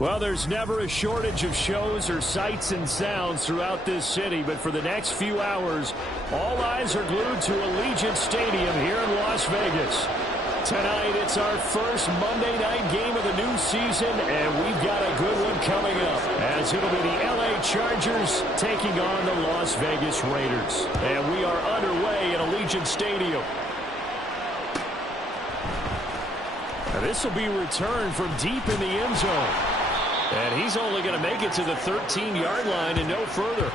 Well, there's never a shortage of shows or sights and sounds throughout this city, but for the next few hours, all eyes are glued to Allegiant Stadium here in Las Vegas. Tonight, it's our first Monday night game of the new season, and we've got a good one coming up, as it'll be the LA Chargers taking on the Las Vegas Raiders. And we are underway at Allegiant Stadium. Now, this will be returned from deep in the end zone. And he's only going to make it to the 13-yard line and no further.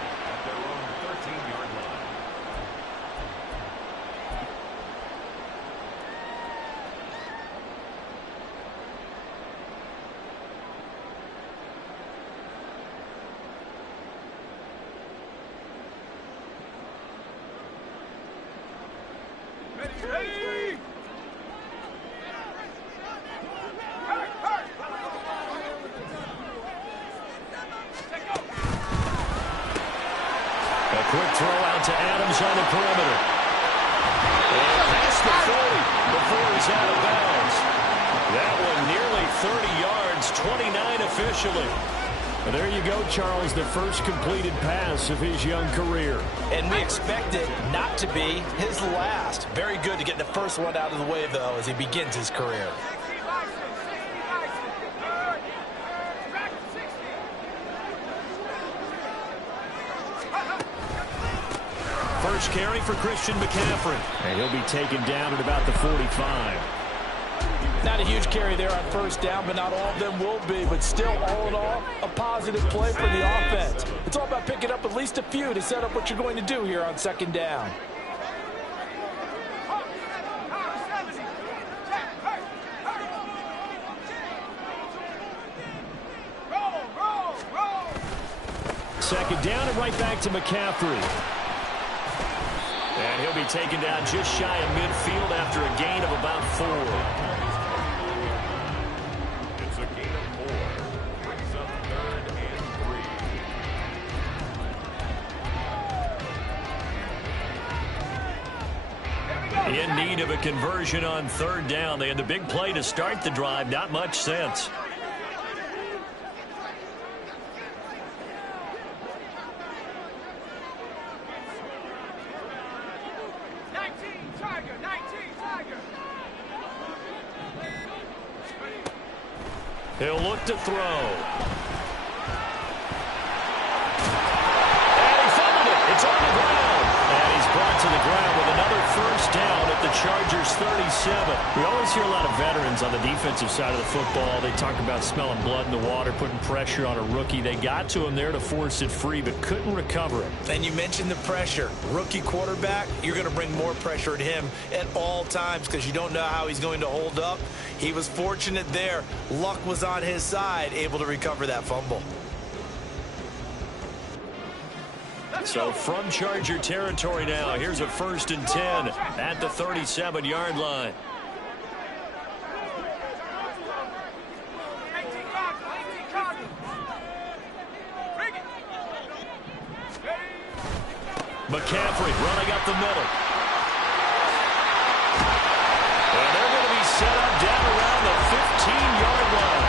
Quick throw out to Adams on the perimeter. And past the 40 before he's out of bounds. That one nearly 30 yards, 29 officially. And there you go, Charles, the first completed pass of his young career. And we expect it not to be his last. Very good to get the first one out of the way, though, as he begins his career. First carry for Christian McCaffrey. And he'll be taken down at about the 45. Not a huge carry there on first down, but not all of them will be. But still, all in all, a positive play for the offense. It's all about picking up at least a few to set up what you're going to do here on second down. Second down and right back to McCaffrey. And he'll be taken down just shy of midfield after a gain of about 4. It's a gain of 4. Brings up 3rd and 3. In need of a conversion on 3rd down. They had the big play to start the drive. Not much sense. He'll look to throw. And he fumbled it. It's on the ground. And he's brought to the ground with another first down at the Chargers 37. We always hear a lot of veterans on the defensive side of the football. They talk about smelling blood in the water, putting pressure on a rookie. They got to him there to force it free, but couldn't recover it. And you mentioned the pressure. Rookie quarterback, you're going to bring more pressure at him at all times because you don't know how he's going to hold up. He was fortunate there. Luck was on his side, able to recover that fumble. So from Charger territory now, here's a 1st and 10 at the 37-yard line. McCaffrey running up the middle. And they're going to be set up down around the 15-yard line.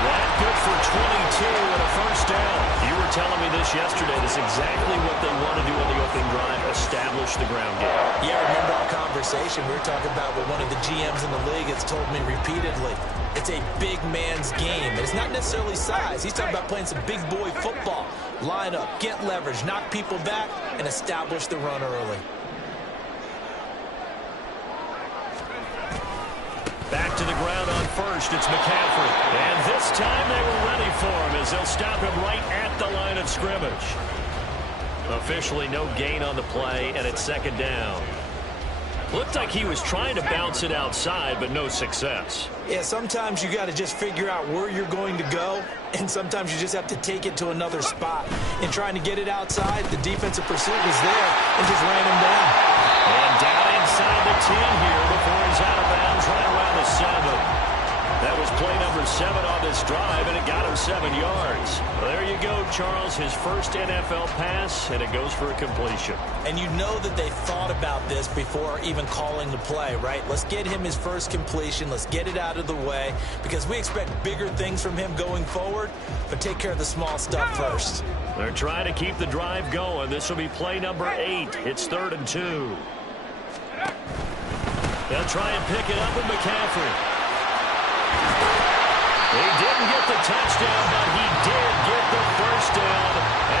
That good for 22 and a first down. You were telling me this yesterday. That's exactly what they want to do on the opening drive, establish the ground game. Yeah, remember our conversation. We were talking about what one of the GMs in the league has told me repeatedly. It's a big man's game. It's not necessarily size. He's talking about playing some big boy football. Line up, get leverage, knock people back, and establish the run early. Back to the ground on first, it's McCaffrey. And this time they were ready for him as they'll stop him right at the line of scrimmage. Officially no gain on the play, and it's 2nd down. Looked like he was trying to bounce it outside, but no success. Yeah, sometimes you got to just figure out where you're going to go, and sometimes you just have to take it to another spot. In trying to get it outside, the defensive pursuit was there and just ran him down. And down inside the 10 here before he's out of bounds right around the 7. That was play number 7 on this drive, and it got him 7 yards. Well, there you go, Charles. His first NFL pass, and it goes for a completion. And you know that they thought about this before even calling the play, right? Let's get him his first completion. Let's get it out of the way because we expect bigger things from him going forward, but take care of the small stuff first. They're trying to keep the drive going. This will be play number 8. It's 3rd and 2. They'll try and pick it up with McCaffrey. He didn't get the touchdown, but he did get the first down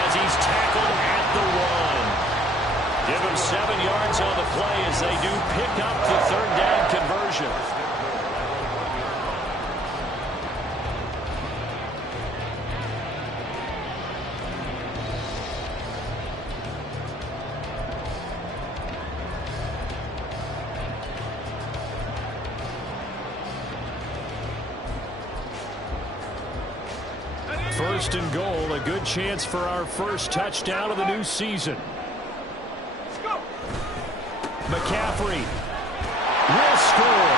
as he's tackled at the 1. Give him 7 yards on the play as they do pick up the 3rd down conversion. First and goal, a good chance for our first touchdown of the new season. McCaffrey will score.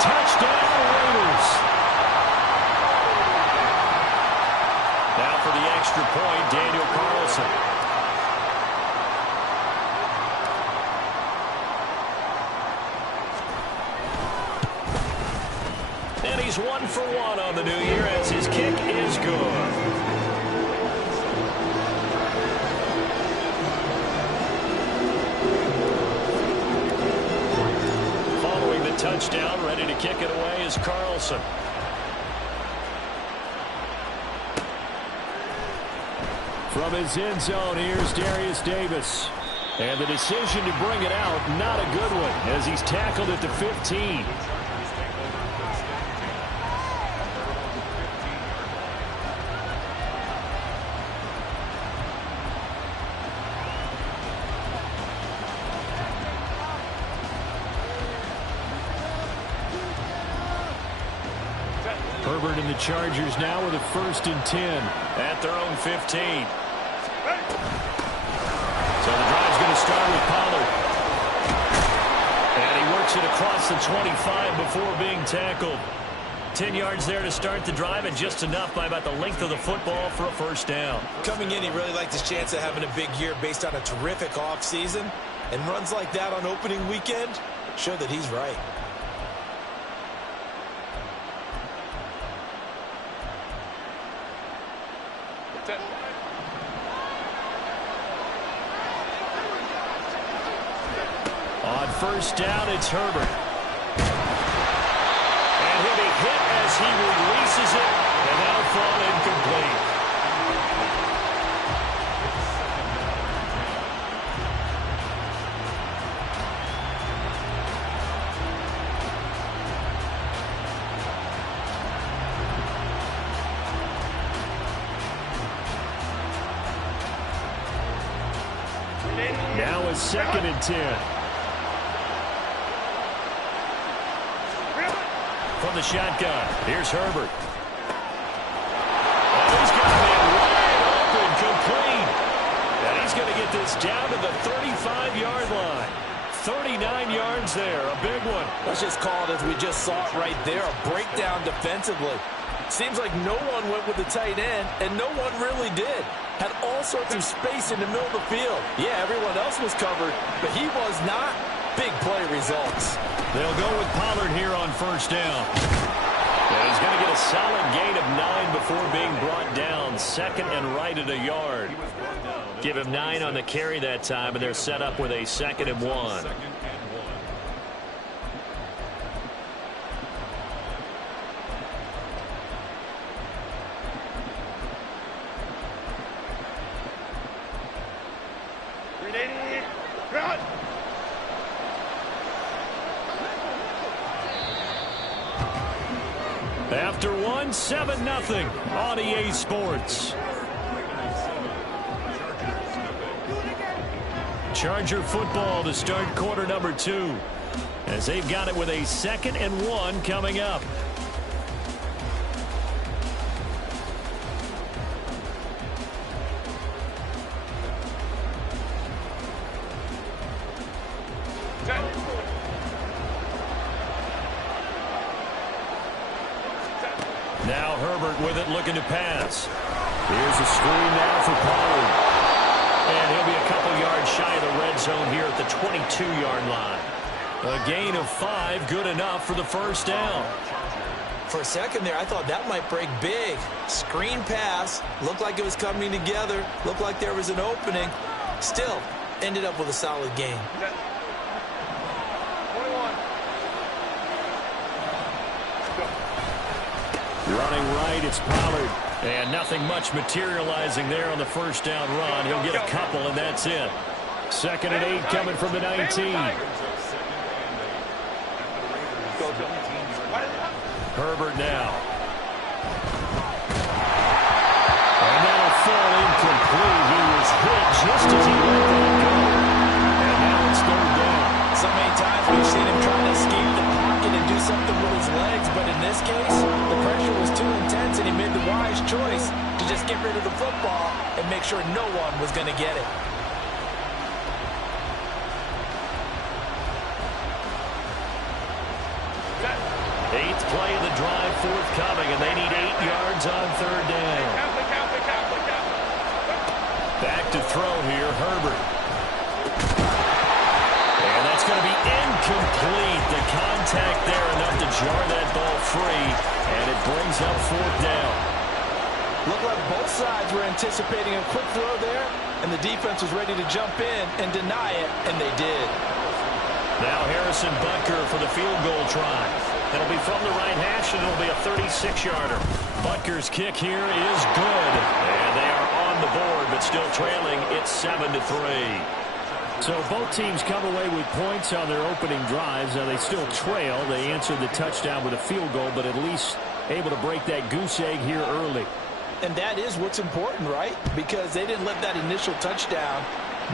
Touchdown, Raiders. Now for the extra point, Daniel Carlson. And he's 1 for 1 on the new year as his kick is good. Touchdown, ready to kick it away is Carlson. From his end zone, here's Darius Davis. And the decision to bring it out, not a good one, as he's tackled at the 15. Herbert and the Chargers now with a 1st and 10 at their own 15. So the drive's going to start with Pollard. And he works it across the 25 before being tackled. 10 yards there to start the drive, and just enough by about the length of the football for a first down. Coming in, he really liked his chance of having a big year based on a terrific offseason. And runs like that on opening weekend show that he's right. On first down, it's Herbert. And he'll be hit as he releases it, and that'll fall incomplete. Now it's 2nd and 10. From the shotgun, here's Herbert. And he's got to be wide open, complete. And he's going to get this down to the 35-yard line. 39 yards there, a big one. Let's just call it as we just saw it right there, a breakdown defensively. Seems like no one went with the tight end, and no one really did. Had all sorts of space in the middle of the field. Yeah, everyone else was covered, but he was not. Big play results. They'll go with Pollard here on first down. And he's going to get a solid gain of 9 before being brought down. 2nd and right at a yard. Give him 9 on the carry that time, and they're set up with a 2nd and 1. After 1, 7-0 on EA Sports. Charger football to start quarter number 2, as they've got it with a 2nd and 1 coming up. Herbert with it, looking to pass. Here's a screen now for Pollard. And he'll be a couple yards shy of the red zone here at the 22-yard line. A gain of 5, good enough for the first down. For a second there, I thought that might break big. Screen pass, looked like it was coming together, looked like there was an opening. Still, ended up with a solid gain. Running right, it's Pollard. And nothing much materializing there on the first down run. He'll get a couple, and that's it. 2nd and 8 coming from the 19. Herbert now. And that'll fall incomplete. He was hit just as he let that go. And now it's 3rd down. So many times we've seen him trying to escape the pocket and do something with his legs, but in this case, the pressure was too intense and he made the wise choice to just get rid of the football and make sure no one was going to get it. Eighth play of the drive forthcoming, and they need 8 yards on 3rd down. Back to throw here, Herbert. And that's going to be incomplete. The contact there enough to jar that ball free, and it brings up 4th down. Looked like both sides were anticipating a quick throw there, and the defense was ready to jump in and deny it, and they did. Now Harrison Butker for the field goal try. It'll be from the right hash, and it'll be a 36-yarder. Butker's kick here is good. And they are on the board, but still trailing. It's 7-3. So both teams come away with points on their opening drives. Now they still trail. They answered the touchdown with a field goal, but at least able to break that goose egg here early. And that is what's important, right? Because they didn't let that initial touchdown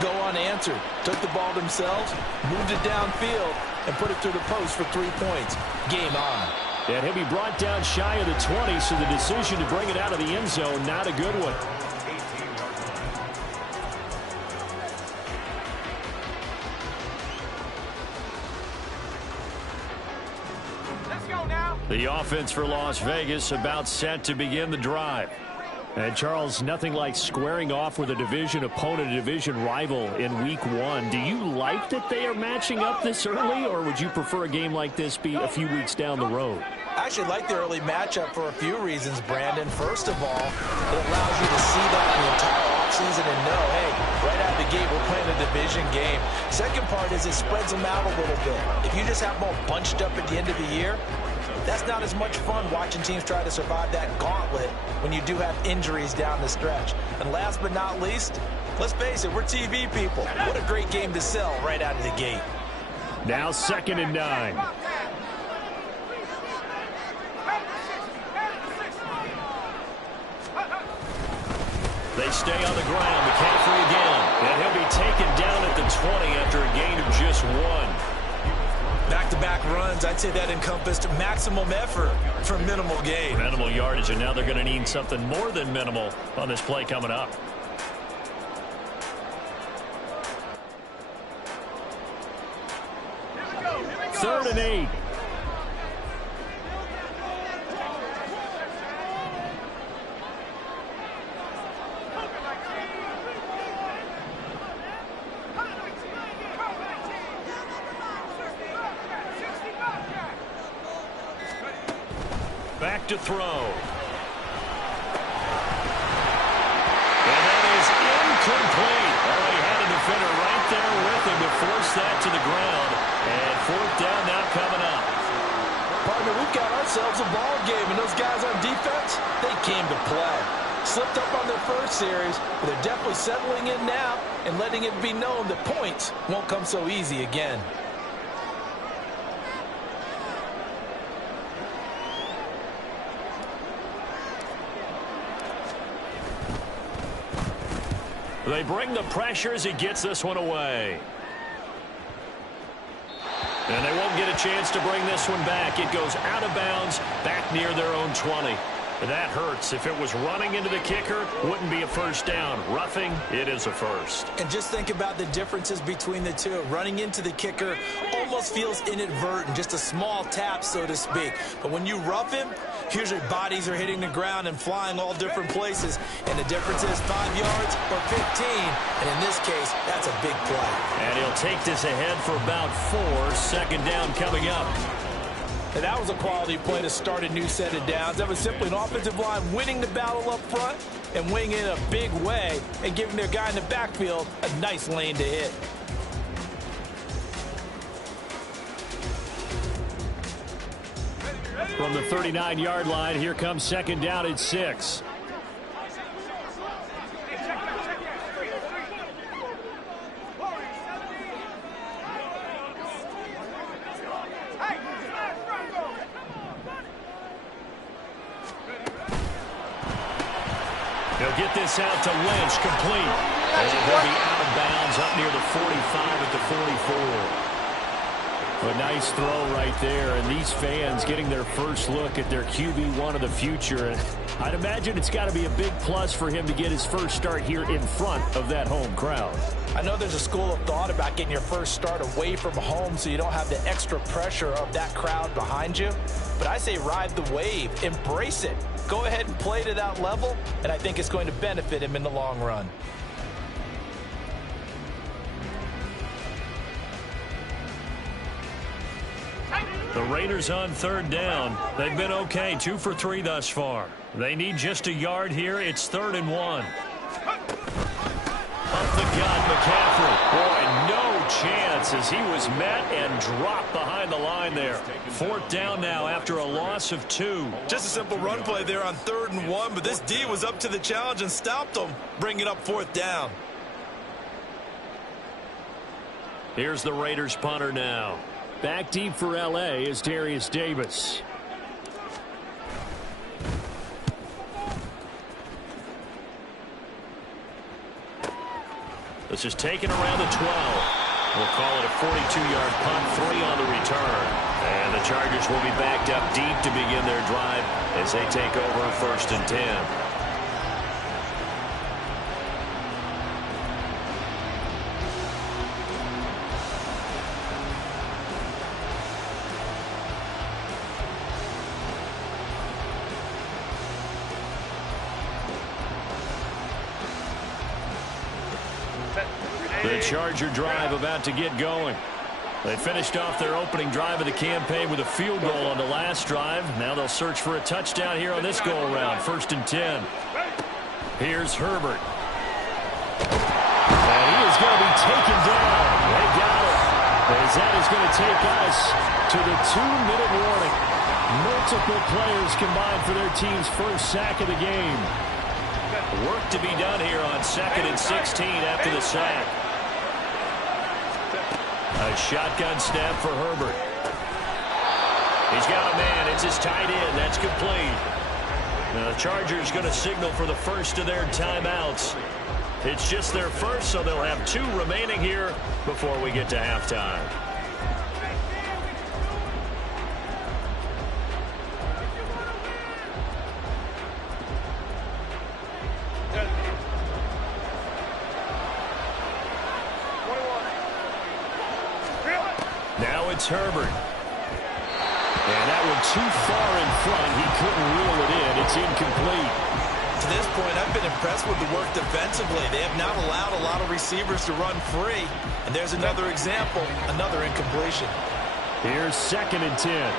go unanswered. Took the ball themselves, moved it downfield, and put it through the post for 3 points. Game on. And he'll be brought down shy of the 20, so the decision to bring it out of the end zone, not a good one. Let's go now. The offense for Las Vegas about set to begin the drive. And, Charles, nothing like squaring off with a division opponent, a division rival in Week 1. Do you like that they are matching up this early, or would you prefer a game like this be a few weeks down the road? I actually like the early matchup for a few reasons, Brandon. First of all, it allows you to see that the entire offseason and know, hey, right out of the gate, we're playing a division game. Second part is it spreads them out a little bit. If you just have them all bunched up at the end of the year, that's not as much fun watching teams try to survive that gauntlet when you do have injuries down the stretch. And last but not least, let's face it, we're TV people. What a great game to sell right out of the gate. Now 2nd and 9. They stay on the ground. McCaffrey again. And he'll be taken down at the 20 after a gain of just 1. Back-to-back runs, I'd say that encompassed maximum effort for minimal gain. Minimal yardage, and now they're going to need something more than minimal on this play coming up. Third and 8. Back to throw. And that is incomplete. Oh, he had a defender right there with him to force that to the ground. And 4th down now coming up. Partner, we've got ourselves a ball game, and those guys on defense, they came to play. Slipped up on their first series, but they're definitely settling in now and letting it be known that points won't come so easy again. They bring the pressure as he gets this one away. And they won't get a chance to bring this one back. It goes out of bounds back near their own 20. That hurts. If it was running into the kicker, wouldn't be a first down. Roughing, it is a first. And just think about the differences between the two. Running into the kicker almost feels inadvertent, just a small tap, so to speak. But when you rough him, usually bodies are hitting the ground and flying all different places. And the difference is 5 yards or 15. And in this case, that's a big play. And he'll take this ahead for about 4. Second down coming up. And that was a quality play to start a new set of downs. That was simply an offensive line winning the battle up front and winning it in a big way and giving their guy in the backfield a nice lane to hit. From the 39-yard line, here comes second down at 6. They'll get this out to Lynch, complete. And he'll be out of bounds up near the 45 at the 44. A nice throw right there, and these fans getting their first look at their QB1 of the future. I'd imagine it's got to be a big plus for him to get his first start here in front of that home crowd. I know there's a school of thought about getting your first start away from home so you don't have the extra pressure of that crowd behind you. But I say ride the wave, embrace it. Go ahead and play to that level, and I think it's going to benefit him in the long run. The Raiders on third down. They've been okay, 2 for 3 thus far. They need just a yard here. It's 3rd and 1. Up the gut, McCaffrey. Boy, no chance as he was met and dropped behind the line there. 4th down now after a loss of 2. Just a simple run play there on 3rd and 1, but this D was up to the challenge and stopped him, bringing up 4th down. Here's the Raiders punter now. Back deep for L.A. is Darius Davis. This is taken around the 12. We'll call it a 42-yard punt, 3 on the return. And the Chargers will be backed up deep to begin their drive as they take over 1st and 10. The Charger drive about to get going. They finished off their opening drive of the campaign with a field goal on the last drive. Now they'll search for a touchdown here on this go-around. 1st and 10. Here's Herbert. And he is going to be taken down. They got it. As that is going to take us to the 2-minute warning. Multiple players combined for their team's first sack of the game. Work to be done here on 2nd and 16 after the sack. A shotgun snap for Herbert. He's got a man. It's his tight end. That's complete. Now the Chargers going to signal for the first of their timeouts. It's just their first, so they'll have 2 remaining here before we get to halftime. Now it's Herbert. And that one too far in front. He couldn't reel it in. It's incomplete. To this point, I've been impressed with the work defensively. They have not allowed a lot of receivers to run free. And there's another example, another incompletion. Here's 2nd and 10.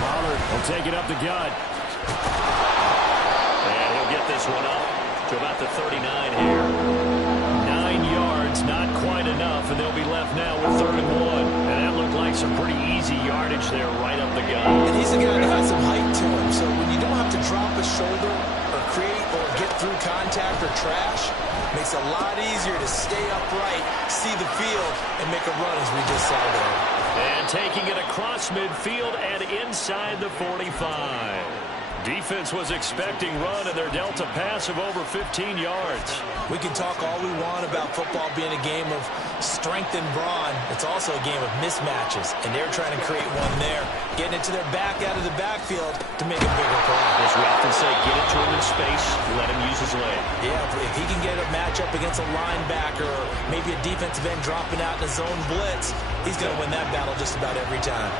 Pollard will take it up the gut. And he'll get this one up to about the 39 here. 9 yards, not quite enough, and they'll be left now with 3rd and 1. And that looked like some pretty easy yardage there right up the gut. And he's a guy that has some height to him, so when you don't have to drop a shoulder or create or get through contact or trash, it makes it a lot easier to stay upright, see the field, and make a run as we just saw there. And taking it across midfield and inside the 45. Defense was expecting run, and they're dealt a pass of over 15 yards. We can talk all we want about football being a game of strength and brawn. It's also a game of mismatches, and they're trying to create one there, getting it to their back out of the backfield to make a bigger play. As we often say, get it to him in space, let him use his leg. Yeah, if he can get a matchup against a linebacker or maybe a defensive end dropping out in a zone blitz, he's going to win that battle just about every time.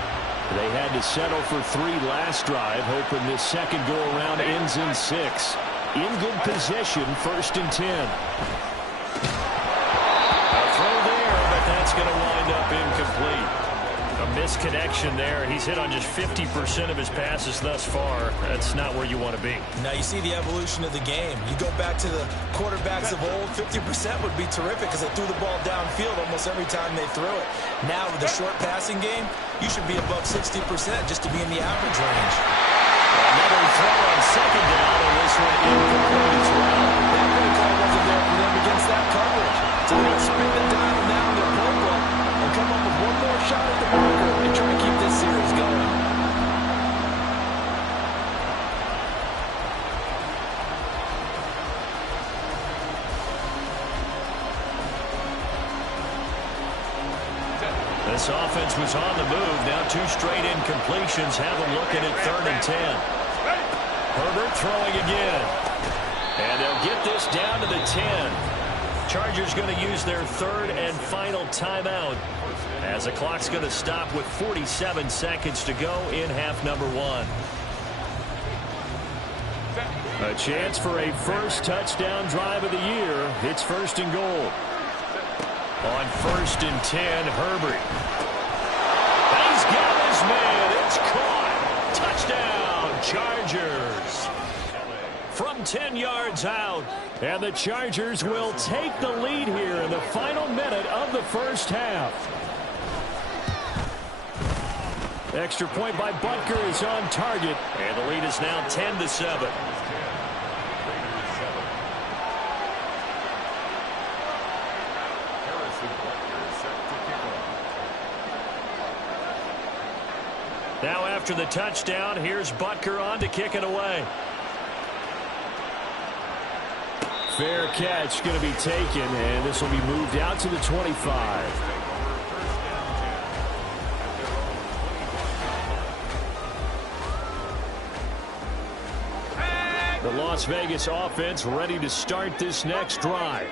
They had to settle for 3 last drive, hoping this second go-around ends in 6. In good position, 1st and 10. A throw there, but that's going to wind up incomplete. A misconnection there. He's hit on just 50% of his passes thus far. That's not where you want to be. Now you see the evolution of the game. You go back to the quarterbacks of old, 50% would be terrific because they threw the ball downfield almost every time they threw it. Now with the short passing game, you should be above 60% just to be in the average range. Another throw on second down, and this one incomplete as well. That play call wasn't there for them against that coverage. So they're going to spin the dial now in their playbook and come up with one more shot at the marker and try to keep this series going. This offense was on the move. Now 2 straight incompletions have them looking at 3rd and 10. Herbert throwing again. And they'll get this down to the 10. Chargers going to use their 3rd and final timeout as the clock's going to stop with 47 seconds to go in half number 1. A chance for a first touchdown drive of the year. It's 1st and goal. On 1st and 10, Herbert. And he's got his man. It's caught. Touchdown, Chargers. From 10 yards out. And the Chargers will take the lead here in the final minute of the first half. Extra point by Butker is on target. And the lead is now 10-7. Now after the touchdown, here's Butker on to kick it away. Fair catch going to be taken, and this will be moved out to the 25. The Las Vegas offense ready to start this next drive.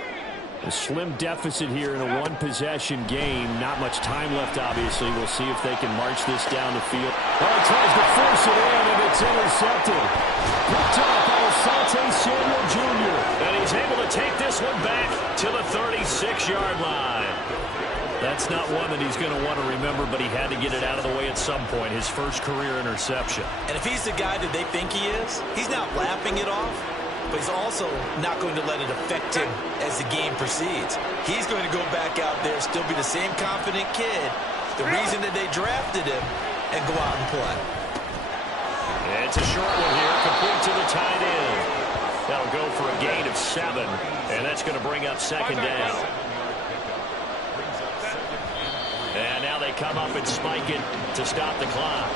A slim deficit here in a one-possession game. Not much time left, obviously. We'll see if they can march this down the field. Oh, he tries to force it in, and it's intercepted. Picked off by Asante Samuel Jr. And he's able to take this one back to the 36-yard line. That's not one that he's going to want to remember, but he had to get it out of the way at some point. His first career interception. And if he's the guy that they think he is, he's not laughing it off. But he's also not going to let it affect him as the game proceeds. He's going to go back out there, still be the same confident kid, the reason that they drafted him, and go out and play. It's a short one here, complete to the tight end. That'll go for a gain of 7, and that's going to bring up 2nd down. And now they come up and spike it to stop the clock.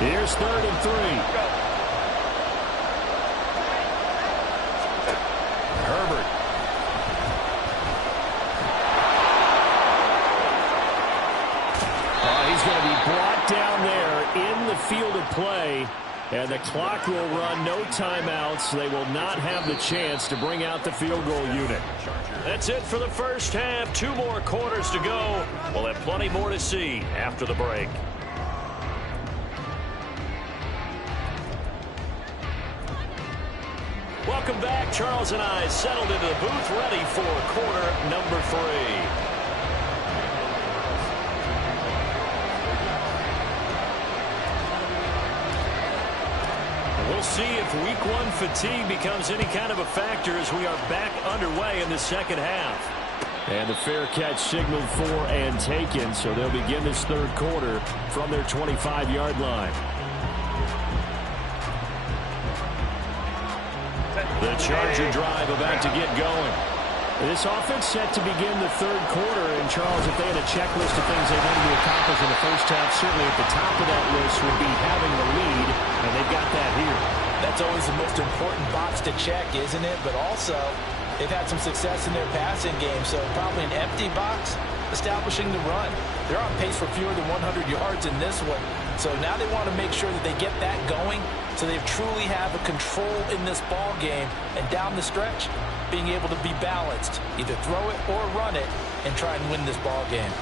Here's 3rd and 3. Herbert. He's going to be brought down there in the field of play. And the clock will run, no timeouts. They will not have the chance to bring out the field goal unit. That's it for the first half. 2 more quarters to go. We'll have plenty more to see after the break. Welcome back. Charles and I settled into the booth, ready for quarter number 3. We'll see if week 1 fatigue becomes any kind of a factor as we are back underway in the second half. And the fair catch signaled for and taken, so they'll begin this third quarter from their 25-yard line. The Charger drive about to get going. This offense set to begin the third quarter. And, Charles, if they had a checklist of things they wanted to accomplish in the first half, certainly at the top of that list would be having the lead, and they've got that here. That's always the most important box to check, isn't it? But also, they've had some success in their passing game, so probably an empty box establishing the run. They're on pace for fewer than 100 yards in this one. So now they want to make sure that they get that going so they truly have a control in this ball game. And down the stretch, being able to be balanced, either throw it or run it, and try and win this ball game.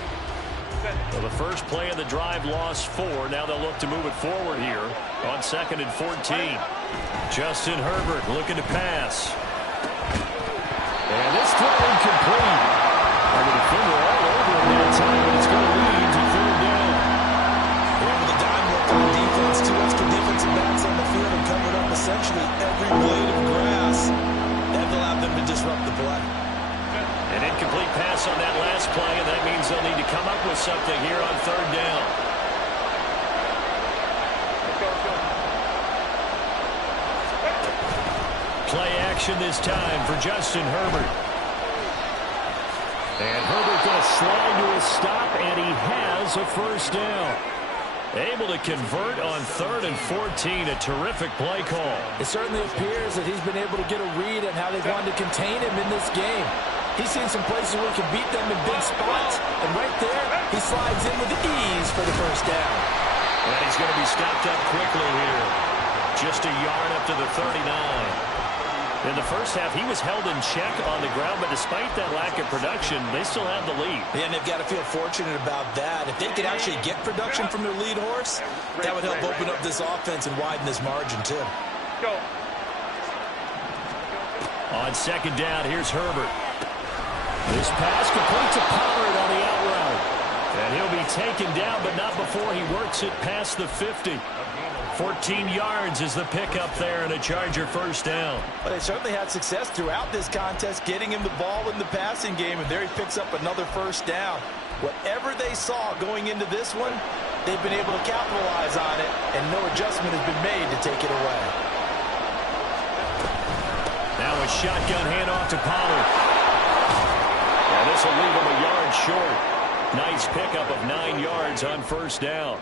Well, the first play of the drive lost 4. Now they'll look to move it forward here on 2nd and 14. Justin Herbert looking to pass. And this throw incomplete. And the defender all over him that time, but it's going to lead to 3rd down. And with the dime work on defense, 2 extra defensive backs on the field and covered up essentially every blade of grass. That allowed them to disrupt the play. An incomplete pass on that last play, and that means they'll need to come up with something here on 3rd down. Play action this time for Justin Herbert. And Herbert going to slide to a stop, and he has a 1st down. Able to convert on 3rd and 14. A terrific play call. It certainly appears that he's been able to get a read on how they've wanted to contain him in this game. He's seen some places where he can beat them in big spots. And right there, he slides in with ease for the 1st down. And he's going to be stopped up quickly here. Just a yard up to the 39. In the first half, he was held in check on the ground, but despite that lack of production, they still have the lead. Yeah, and they've got to feel fortunate about that. If they could actually get production from their lead horse, that would help open up this offense and widen this margin, too. Go. On 2nd down, here's Herbert. This pass complete to Pollard on the out route. And he'll be taken down, but not before he works it past the 50. 14 yards is the pickup there and a Charger 1st down. But they certainly had success throughout this contest getting him the ball in the passing game, and there he picks up another 1st down. Whatever they saw going into this one, they've been able to capitalize on it, and no adjustment has been made to take it away. Now a shotgun handoff to Pollard. And this will leave him a yard short. Nice pickup of 9 yards on 1st down.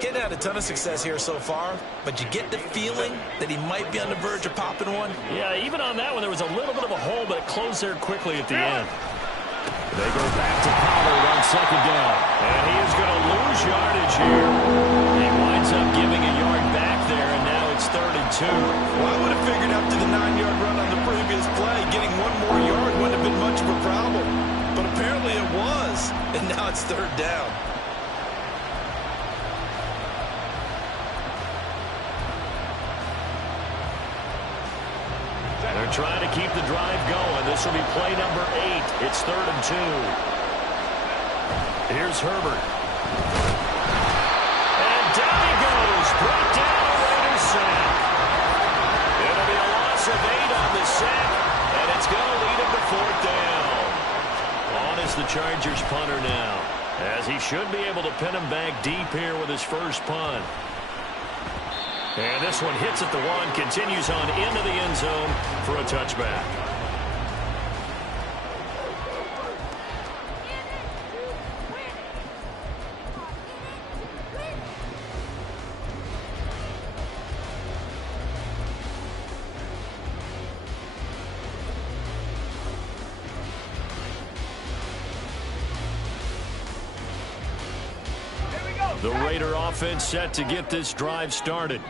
Getting had a ton of success here so far, but you get the feeling that he might be on the verge of popping one. Yeah, even on that one, there was a little bit of a hole, but it closed there quickly at the end. They go back to Pollard on 2nd down. And he is going to lose yardage here. He winds up giving a yard back there, and now it's 3rd and 2. Well, I would have figured after the 9-yard run on the previous play, getting 1 more yard wouldn't have been much of a problem. But apparently it was, and now it's 3rd down. They're trying to keep the drive going. This will be play number 8. It's 3rd and 2. Here's Herbert. And down he goes. Brought down a Raiders sack. It'll be a loss of 8 on the sack, and it's going to lead him to 4th down. On is the Chargers punter now, as he should be able to pin him back deep here with his first punt. And this one hits at the 1, continues on into the end zone for a touchback. The Raider offense set to get this drive started.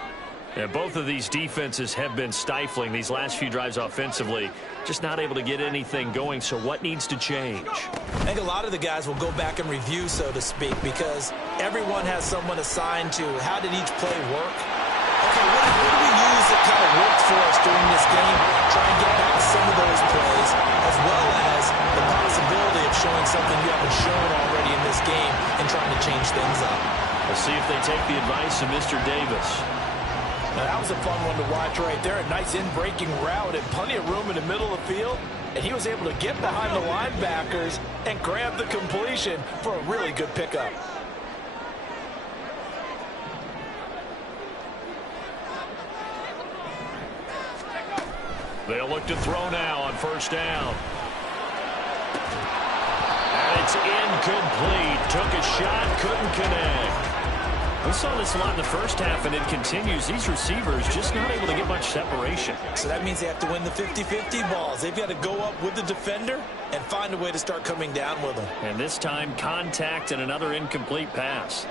And both of these defenses have been stifling these last few drives offensively. Just not able to get anything going, so what needs to change? I think a lot of the guys will go back and review, so to speak, because everyone has someone assigned to how did each play work. Okay, what do we use that kind of worked for us during this game? Try and get back to some of those plays, as well as the possibility of showing something you haven't shown already in this game and trying to change things up. Let's see if they take the advice of Mr. Davis. Now, that was a fun one to watch right there. A nice in-breaking route and plenty of room in the middle of the field. And he was able to get behind the linebackers and grab the completion for a really good pickup. They'll look to throw now on first down. And it's incomplete. Took a shot, couldn't connect. We saw this a lot in the first half, and it continues. These receivers just not able to get much separation. So that means they have to win the 50-50 balls. They've got to go up with the defender and find a way to start coming down with them. And this time, contact and another incomplete pass.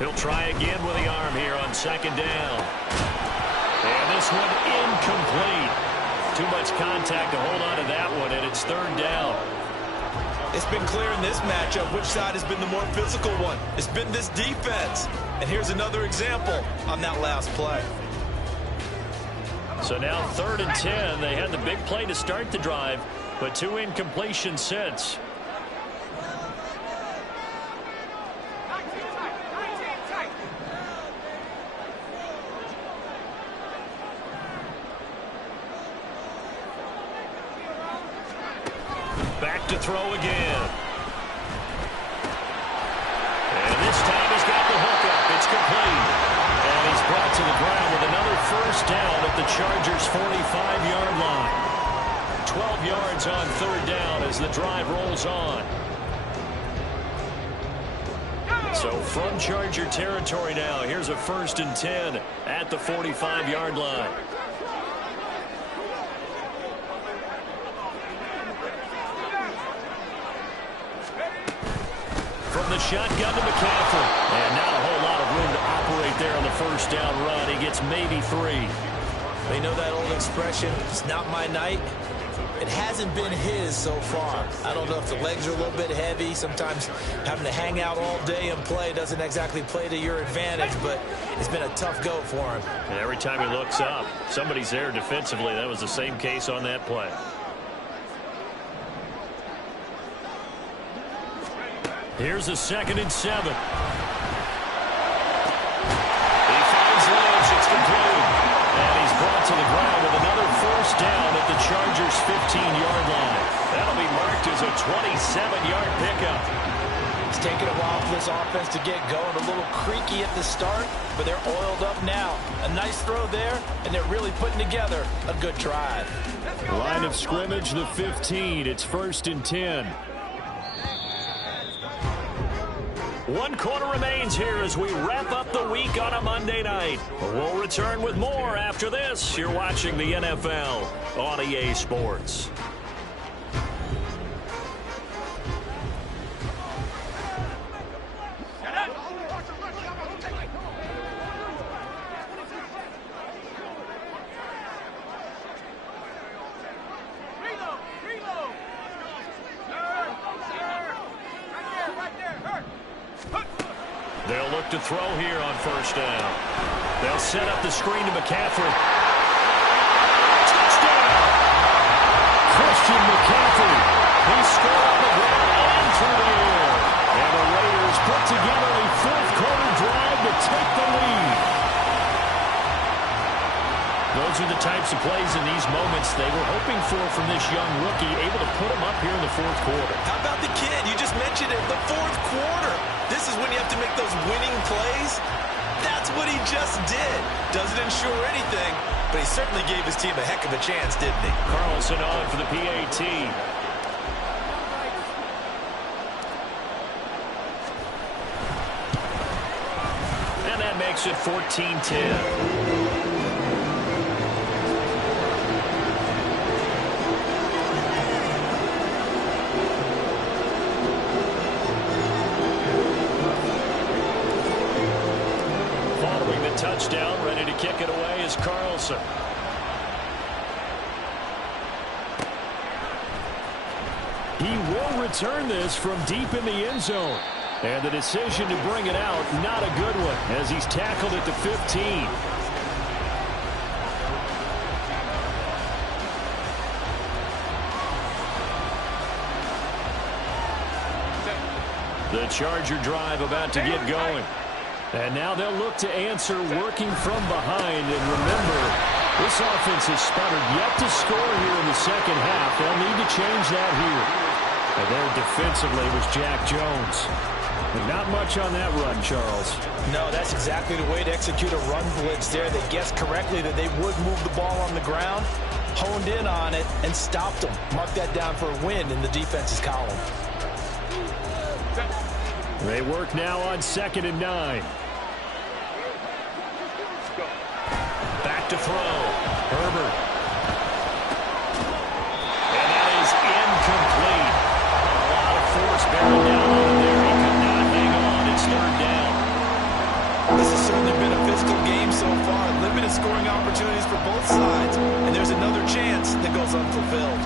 He'll try again with the arm here on second down. And this one incomplete. Too much contact to hold on to that one, and it's third down. It's been clear in this matchup which side has been the more physical one. It's been this defense. And here's another example on that last play. So now 3rd and 10. They had the big play to start the drive, but 2 incompletions since. Back to throw again. And this time he's got the hook up. It's complete. And he's brought to the ground with another first down at the Chargers' 45-yard line. 12 yards on third down as the drive rolls on. So from Charger territory now, here's a 1st and 10 at the 45-yard line. From the shotgun to McCaffrey. And not a whole lot of room to operate there on the first down run. He gets maybe 3. They know that old expression, it's not my night. It hasn't been his so far. I don't know if the legs are a little bit heavy. Sometimes having to hang out all day and play doesn't exactly play to your advantage, but it's been a tough go for him. And every time he looks up, somebody's there defensively. That was the same case on that play. Here's a 2nd and 7. He finds Lynch. It's complete. And he's brought to the ground with another first down at the Chargers' 15-yard line. That'll be marked as a 27-yard pickup. It's taken a while for this offense to get going. A little creaky at the start, but they're oiled up now. A nice throw there, and they're really putting together a good drive. Line of scrimmage, the 15. It's 1st and 10. 1 quarter remains here as we wrap up the week on a Monday night. We'll return with more after this. You're watching the NFL on EA Sports. They'll look to throw here on first down. They'll set up the screen to McCaffrey. Touchdown! Christian McCaffrey. He scored on the ground and through the air. And the Raiders put together a 4th quarter drive to take the lead. Those are the types of plays in these moments they were hoping for from this young rookie, able to put him up here in the 4th quarter. How about the kid? You just mentioned it, the 4th quarter. This is when you have to make those winning plays. That's what he just did. Doesn't ensure anything, but he certainly gave his team a heck of a chance, didn't he? Carlson on for the PAT. And that makes it 14-10. Touchdown, ready to kick it away is Carlson. He will return this from deep in the end zone. And the decision to bring it out, not a good one, as he's tackled at the 15. The Charger drive about to get going. And now they'll look to answer working from behind. And remember, this offense has sputtered yet to score here in the second half. They'll need to change that here. And there defensively was Jack Jones. But not much on that run, Charles. No, that's exactly the way to execute a run blitz there. They guessed correctly that they would move the ball on the ground, honed in on it, and stopped them. Mark that down for a win in the defense's column. They work now on 2nd and 9. Back to throw. Herbert. And that is incomplete. A lot of force bearing down on him there. He could not hang on. It's 3rd down. This has certainly been a physical game so far. Limited scoring opportunities for both sides. And there's another chance that goes unfulfilled.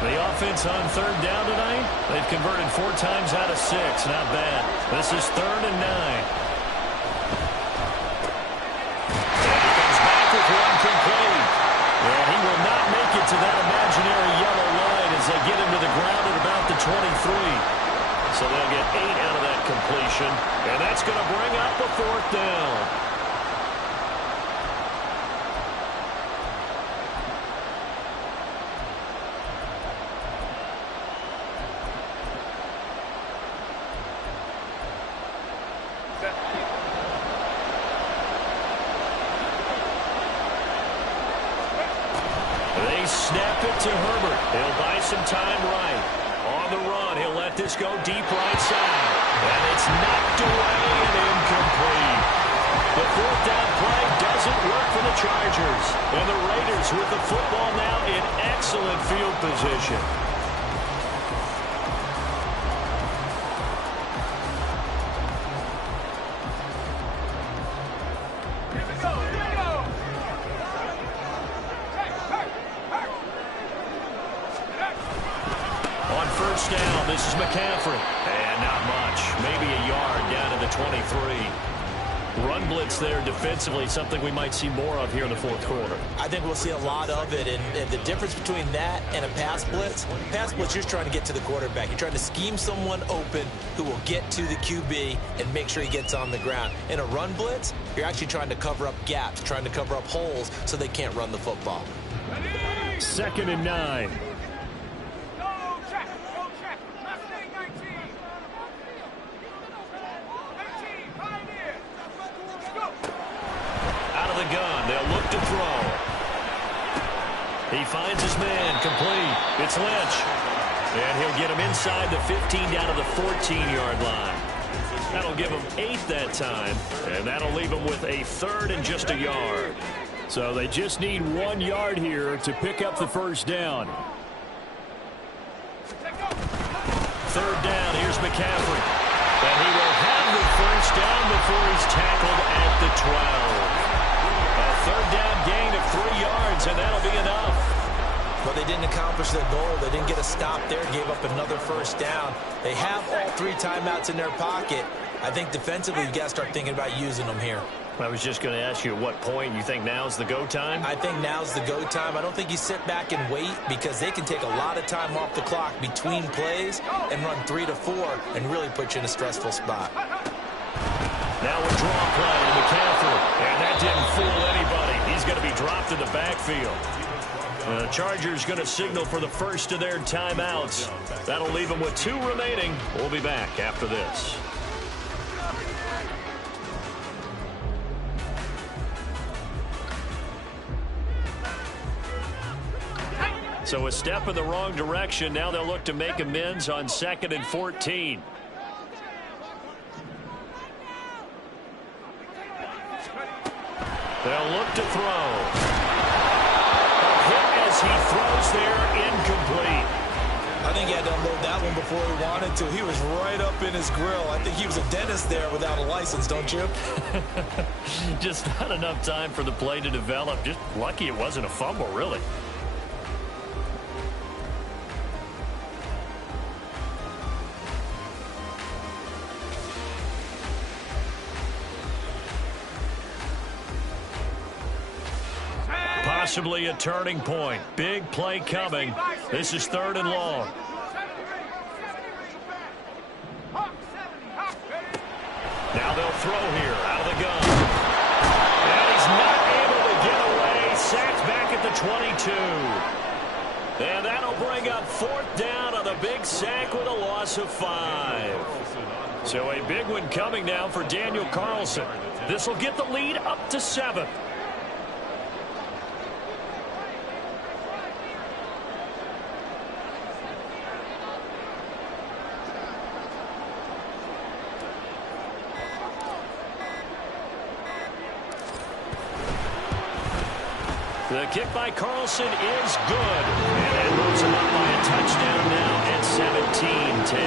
The offense on 3rd down tonight, they've converted 4 times out of 6. Not bad. This is 3rd and 9. And he comes back with one complete. And he will not make it to that imaginary yellow line as they get him to the ground at about the 23. So they'll get 8 out of that completion. And that's going to bring up a 4th down. They snap it to Herbert. He'll buy some time right. On the run, he'll let this go deep right side. And it's knocked away and incomplete. The 4th down play doesn't work for the Chargers. And the Raiders with the football now in excellent field position. Down. This is McCaffrey. And not much. Maybe a yard down to the 23. Run blitz there defensively, something we might see more of here in the 4th quarter. I think we'll see a lot of it. And the difference between that and a pass blitz, you're just trying to get to the quarterback. You're trying to scheme someone open who will get to the QB and make sure he gets on the ground. In a run blitz, you're actually trying to cover up gaps, trying to cover up holes so they can't run the football. 2nd and 9. To throw. He finds his man complete. It's Lynch. And he'll get him inside the 15 down to the 14-yard line. That'll give him 8 that time. And that'll leave him with a 3rd and just a yard. So they just need 1 yard here to pick up the 1st down. 3rd down. Here's McCaffrey. And he will have the 1st down before he's tackled at the 12. A 3rd down gain of 3 yards, and that'll be enough. But they didn't accomplish their goal. They didn't get a stop there, gave up another 1st down. They have all 3 timeouts in their pocket. I think defensively, you've got to start thinking about using them here. I was just going to ask you at what point you think now's the go time? I think now's the go time. I don't think you sit back and wait because they can take a lot of time off the clock between plays and run 3 to 4 and really put you in a stressful spot. Now a draw play to McCaffrey, and that didn't fool anybody. He's going to be dropped in the backfield. The Chargers going to signal for the first of their timeouts. That'll leave them with 2 remaining. We'll be back after this. So a step in the wrong direction. Now they'll look to make amends on 2nd and 14. They'll look to throw. A hit as he throws there, incomplete. I think he had to unload that one before he wanted to. He was right up in his grill. I think he was a dentist there without a license, don't you? Just not enough time for the play to develop. Just lucky it wasn't a fumble, really. Possibly a turning point. Big play coming. This is 3rd and long. Now they'll throw here out of the gun. And he's not able to get away. Sacked back at the 22. And that'll bring up 4th down on the big sack with a loss of 5. So a big one coming now for Daniel Carlson. This will get the lead up to 7. The kick by Carlson is good. And that moves him up by a touchdown now at 17-10.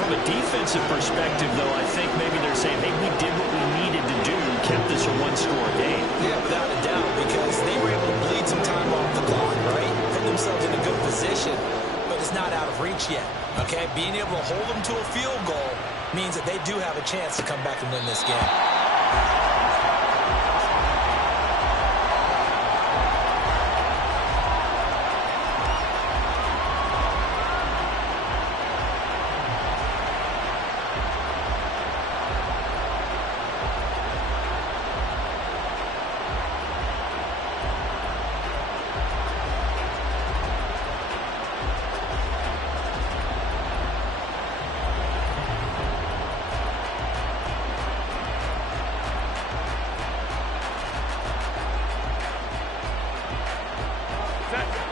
From a defensive perspective, though, I think maybe they're saying, hey, we did what we needed to do, kept this a 1-score game. Yeah, without a doubt, because they were able to bleed some time off the clock, right? Put themselves in a good position, but it's not out of reach yet, okay? Being able to hold them to a field goal means that they do have a chance to come back and win this game.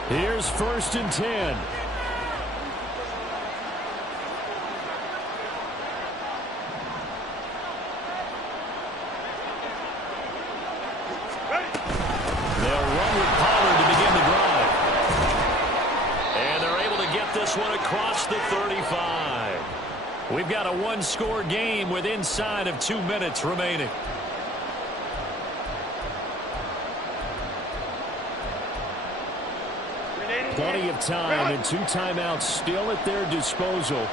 Here's 1st and 10. They'll run with Pollard to begin the drive. And they're able to get this one across the 35. We've got a 1-score game with inside of 2 minutes remaining. Plenty of time and 2 timeouts still at their disposal.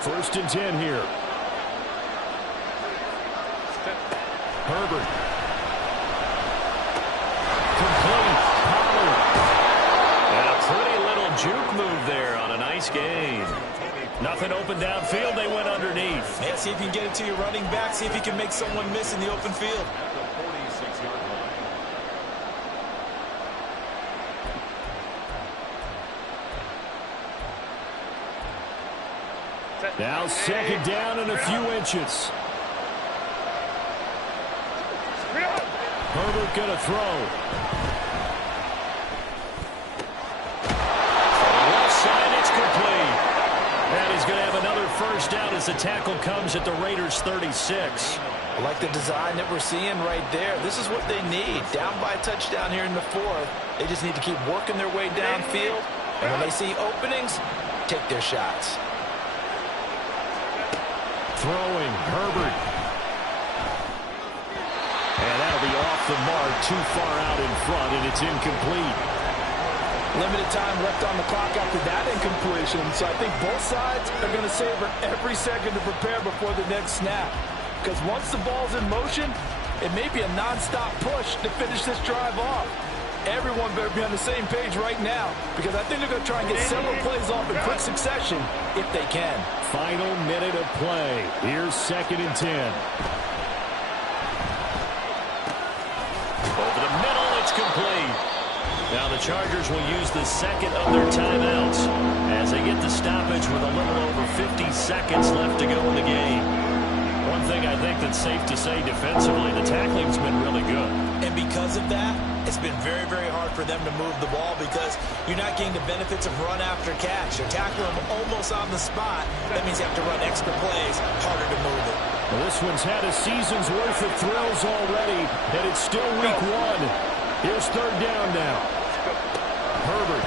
1st and 10 here. Herbert. Complete. Pollard. And a pretty little juke move there on a nice gain. Nothing open downfield. They went underneath. Yeah, see if you can get it to your running back. See if you can make someone miss in the open field. Now 2nd down and a few inches. Herbert going to throw. On the left side, it's complete. And he's going to have another 1st down as the tackle comes at the Raiders' 36. I like the design that we're seeing right there. This is what they need. Down by a touchdown here in the 4th. They just need to keep working their way downfield. And when they see openings, take their shots. Throwing, Herbert. And that'll be off the mark, too far out in front, and it's incomplete. Limited time left on the clock after that incompletion, so I think both sides are going to savor every second to prepare before the next snap. Because once the ball's in motion, it may be a non-stop push to finish this drive off. Everyone better be on the same page right now, because I think they're going to try and get several plays off in quick succession if they can. Final minute of play. Here's 2nd and 10. Over the middle, it's complete. Now the Chargers will use the 2nd of their timeouts as they get the stoppage with a little over 50 seconds left to go in the game. One thing I think that's safe to say defensively, the tackling's been really good. And because of that, it's been very, very hard for them to move the ball because you're not getting the benefits of run after catch. You're tackling them almost on the spot. That means you have to run extra plays, harder to move it. Well, this one's had a season's worth of thrills already, and it's still week 1. Here's 3rd down now. Herbert.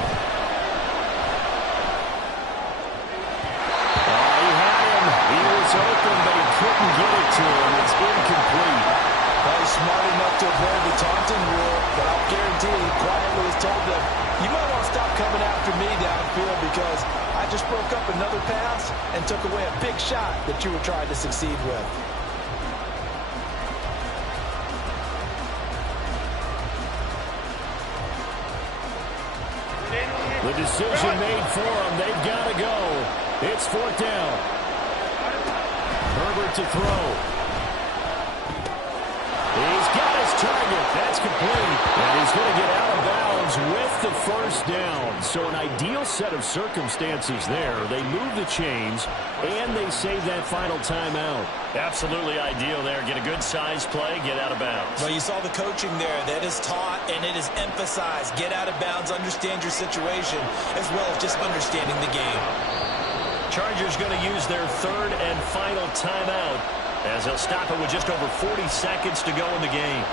He had him. He was open, but he couldn't get it to him. It's incomplete. He's smart enough to avoid the taunting rule, but I'll guarantee he quietly has told them, you might want to stop coming after me downfield because I just broke up another pass and took away a big shot that you were trying to succeed with. The decision made for them. They've got to go. It's 4th down. Herbert to throw. He's got his target. That's complete. And he's going to get out of bounds with the 1st down. So an ideal set of circumstances there. They move the chains, and they save that final timeout. Absolutely ideal there. Get a good size play, get out of bounds. Well, you saw the coaching there. That is taught and it is emphasized. Get out of bounds, understand your situation, as well as just understanding the game. Chargers going to use their 3rd and final timeout as they'll stop it with just over 40 seconds to go in the game.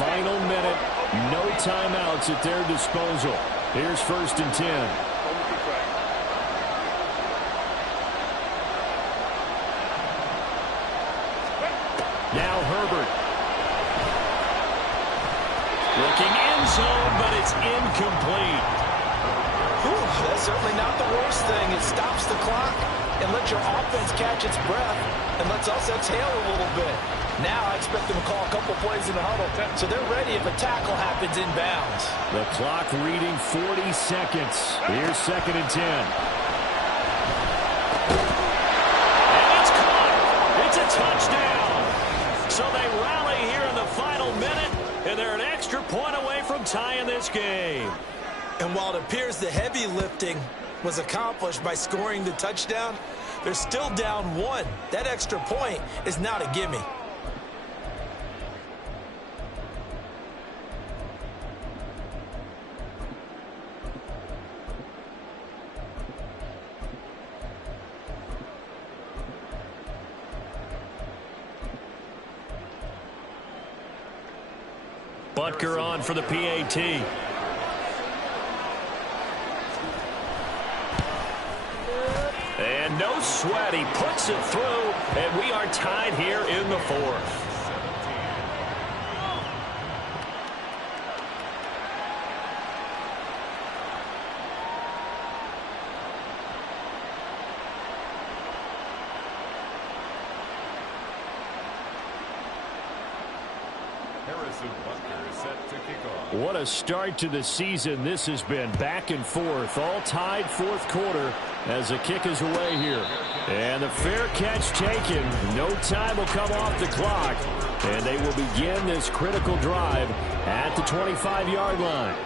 Final minute, no timeouts at their disposal. Here's 1st and 10. Now Herbert. Looking end zone, but it's incomplete. That's certainly not the worst thing. It stops the clock and lets your offense catch its breath and lets us exhale a little bit. Now I expect them to call a couple plays in the huddle, so they're ready if a tackle happens inbounds. The clock reading 40 seconds. Here's 2nd and 10. And it's caught. It's a touchdown. So they rally here in the final minute, and they're an extra point away from tying this game. And while it appears the heavy lifting was accomplished by scoring the touchdown, they're still down 1. That extra point is not a gimme. Butker on for the PAT. And no sweat. He puts it through, and we are tied here in the 4th. What a start to the season this has been. Back and forth, all tied 4th quarter as the kick is away here. And the fair catch taken. No time will come off the clock. And they will begin this critical drive at the 25-yard line.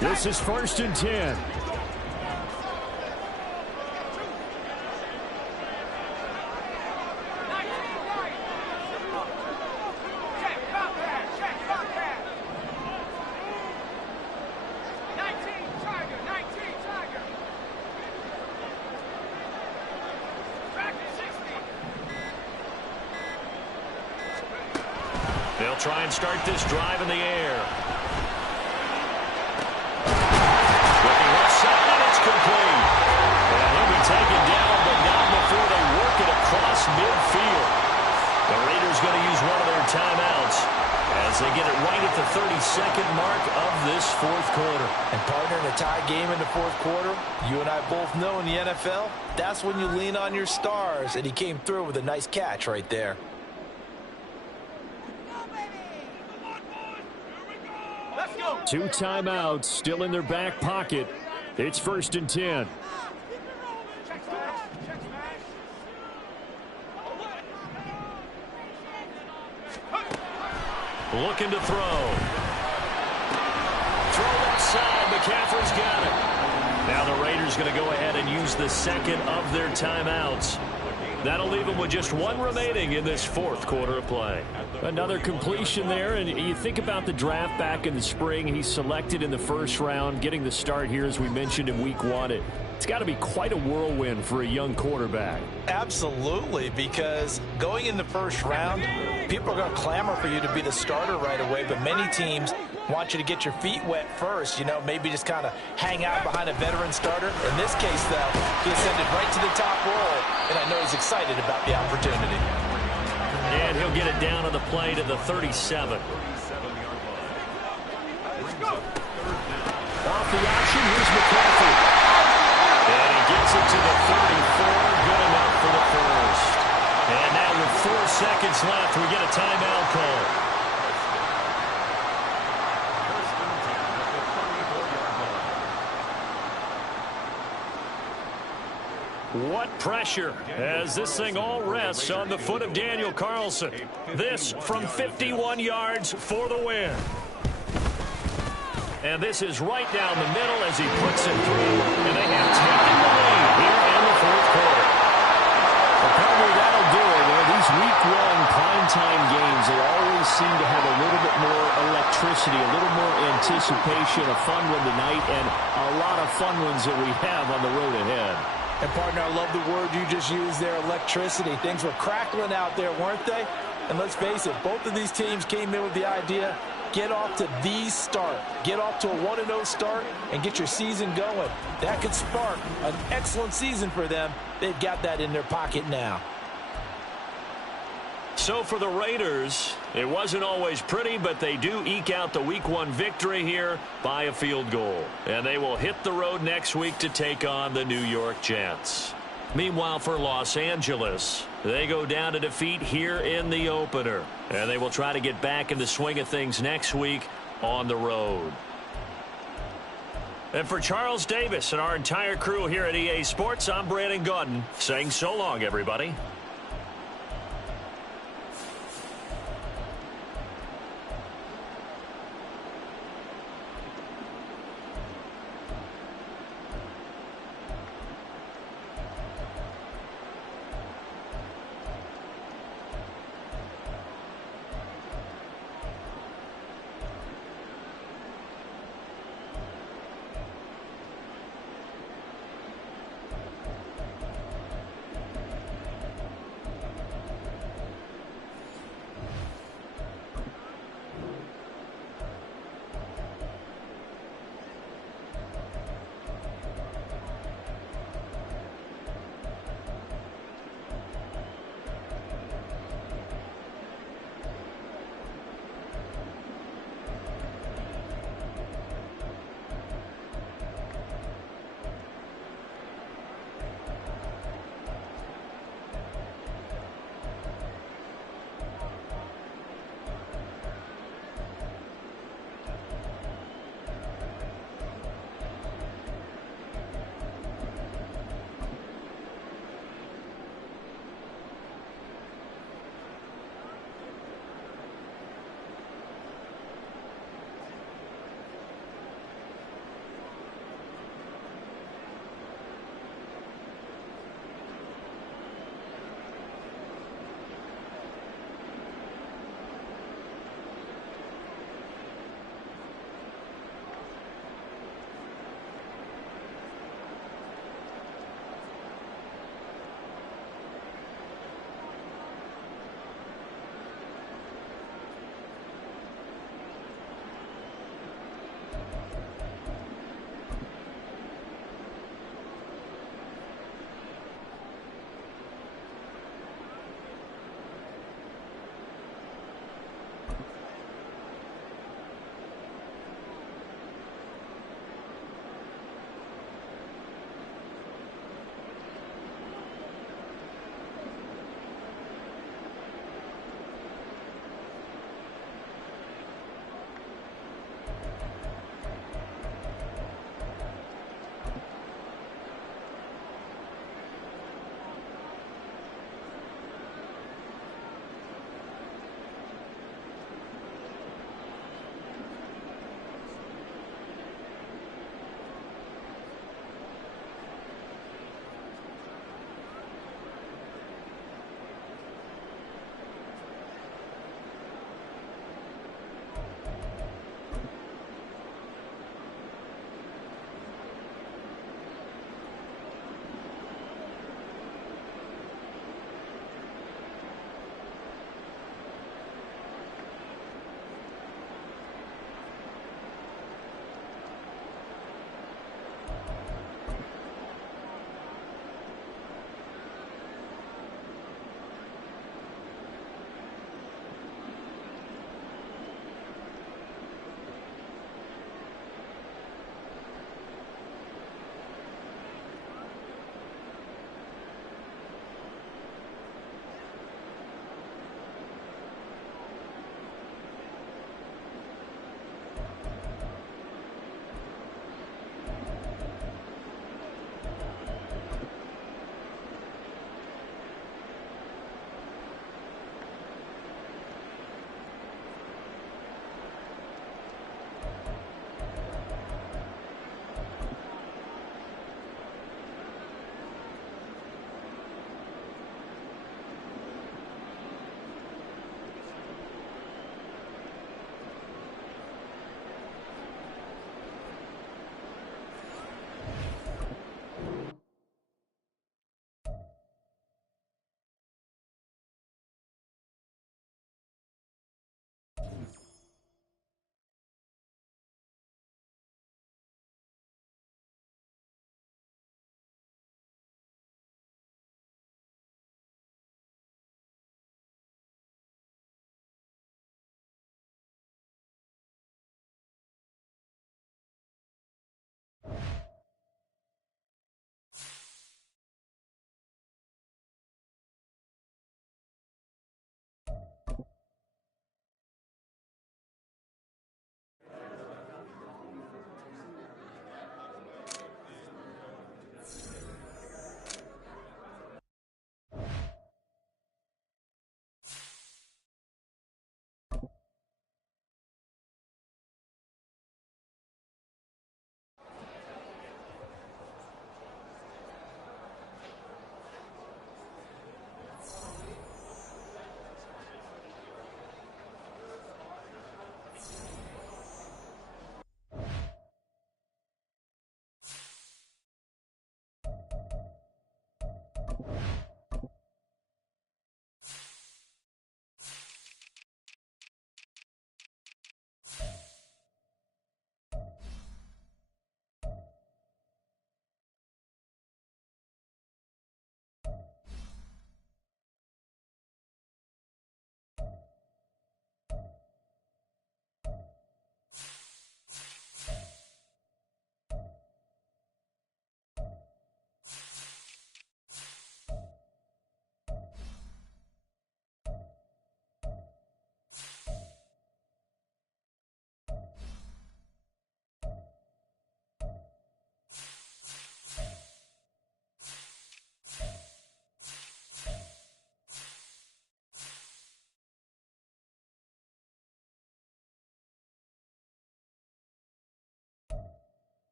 This is 1st and 10. They'll try and start this drive in the air. Looking left side, and it's complete. And he'll be taken down, but not before they work it across midfield. The Raiders going to use one of their timeouts as they get it right at the 32nd mark of this 4th quarter. And partner, in a tie game in the 4th quarter, you and I both know in the NFL, that's when you lean on your stars. And he came through with a nice catch right there. Two timeouts still in their back pocket. It's 1st and 10. Looking to throw. Throw left side. McCaffrey's got it. Now the Raiders going to go ahead and use the 2nd of their timeouts. That'll leave them with just one remaining in this 4th quarter of play. Another completion there, and you think about the draft back in the spring. He's selected in the 1st round, getting the start here, as we mentioned, in week 1. It's got to be quite a whirlwind for a young quarterback. Absolutely, because going in the 1st round, people are going to clamor for you to be the starter right away, but many teams want you to get your feet wet first, you know, maybe just kind of hang out behind a veteran starter. In this case, though, he ascended right to the top role, and I know he's excited about the opportunity. And he'll get it down on the play to the 37. Off the option, here's McCaffrey. And he gets it to the 34, good enough for the first. And now with 4 seconds left, we get a timeout call. What pressure as this thing all rests on the foot of Daniel Carlson. This from 51 yards for the win. And this is right down the middle as he puts it through. And they have taken the lead here in the fourth quarter. Well, probably that'll do it. These week-long primetime games, they always seem to have a little bit more electricity, a little more anticipation, a fun one tonight, and a lot of fun ones that we have on the road ahead. And, partner, I love the word you just used there, electricity. Things were crackling out there, weren't they? And let's face it, both of these teams came in with the idea, get off to the start. Get off to a 1-0 start and get your season going. That could spark an excellent season for them. They've got that in their pocket now. So for the Raiders, it wasn't always pretty, but they do eke out the Week 1 victory here by a field goal. And they will hit the road next week to take on the New York Jets. Meanwhile, for Los Angeles, they go down to defeat here in the opener. And they will try to get back in the swing of things next week on the road. And for Charles Davis and our entire crew here at EA Sports, I'm Brandon Gaudin saying so long, everybody.